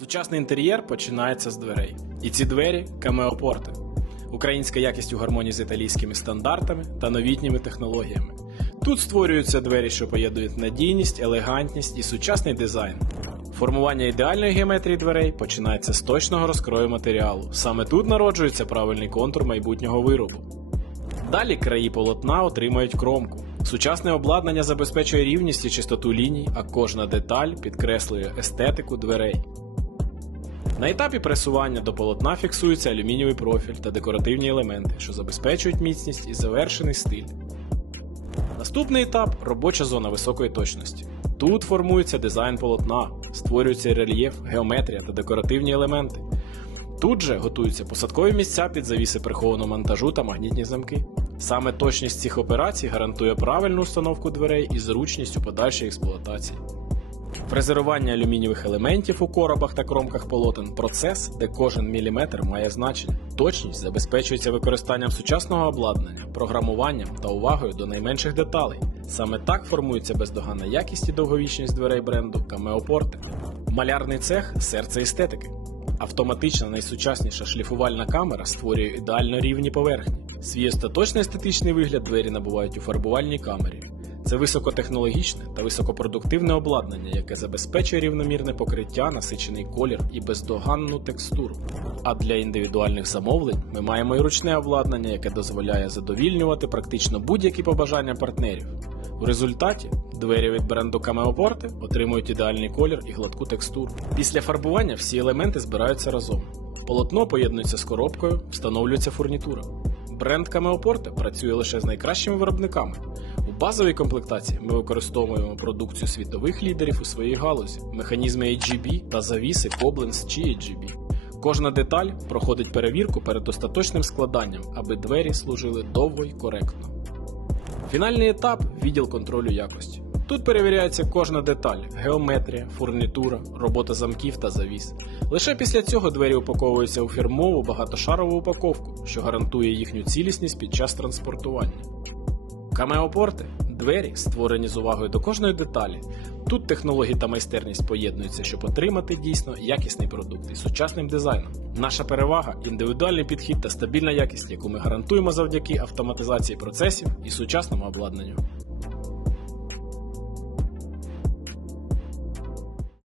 Сучасний інтер'єр починається з дверей. І ці двері камеопорти. Українська якість у гармонії з італійськими стандартами та новітніми технологіями. Тут створюються двері, що поєднують надійність, елегантність і сучасний дизайн. Формування ідеальної геометрії дверей починається з точного розкрою матеріалу. Саме тут народжується правильний контур майбутнього виробу. Далі краї полотна отримають кромку. Сучасне обладнання забезпечує рівність і чистоту ліній, а кожна деталь підкреслює естетику дверей. На етапі пресування до полотна фіксується алюмінієвий профіль та декоративні елементи, що забезпечують міцність і завершений стиль. Наступний етап робоча зона високої точності. Тут формується дизайн полотна, створюється рельєф, геометрія та декоративні елементи. Тут же готуються посадкові місця під завіси прихованого монтажу та магнітні замки. Саме точність цих операцій гарантує правильну установку дверей і зручність у подальшій експлуатації. Фрезерування алюмінієвих елементів у коробах та кромках полотен процес, де кожен міліметр має значення. Точність забезпечується використанням сучасного обладнання, програмуванням та увагою до найменших деталей. Саме так формується бездоганна якість і довговічність дверей бренду Камеопорти. Малярний цех серце естетики. Автоматична найсучасніша шліфувальна камера створює ідеально рівні поверхні. Свій остаточний естетичний вигляд двері набувають у фарбувальній камері. Це високотехнологічне та високопродуктивне обладнання, яке забезпечує рівномірне покриття, насичений колір і бездоганну текстуру. А для індивідуальних замовлень ми маємо і ручне обладнання, яке дозволяє задовільнювати практично будь-які побажання партнерів. У результаті двері від бренду Камеопорти отримують ідеальний колір і гладку текстуру. Після фарбування всі елементи збираються разом. Полотно поєднується з коробкою, встановлюється фурнітура. Бренд Камеопорте працює лише з найкращими виробниками. Базовій комплектації ми використовуємо продукцію світових лідерів у своїй галузі, механізми AGB та завіси Koblenz чи AGB. Кожна деталь проходить перевірку перед остаточним складанням, аби двері служили довго й коректно. Фінальний етап відділ контролю якості. Тут перевіряється кожна деталь: геометрія, фурнітура, робота замків та завіс. Лише після цього двері упаковуються у фірмову багатошарову упаковку, що гарантує їхню цілісність під час транспортування. Камеопорти двері, створені з увагою до кожної деталі. Тут технології та майстерність поєднуються, щоб отримати дійсно якісний продукт із сучасним дизайном. Наша перевага індивідуальний підхід та стабільна якість, яку ми гарантуємо завдяки автоматизації процесів і сучасному обладнанню.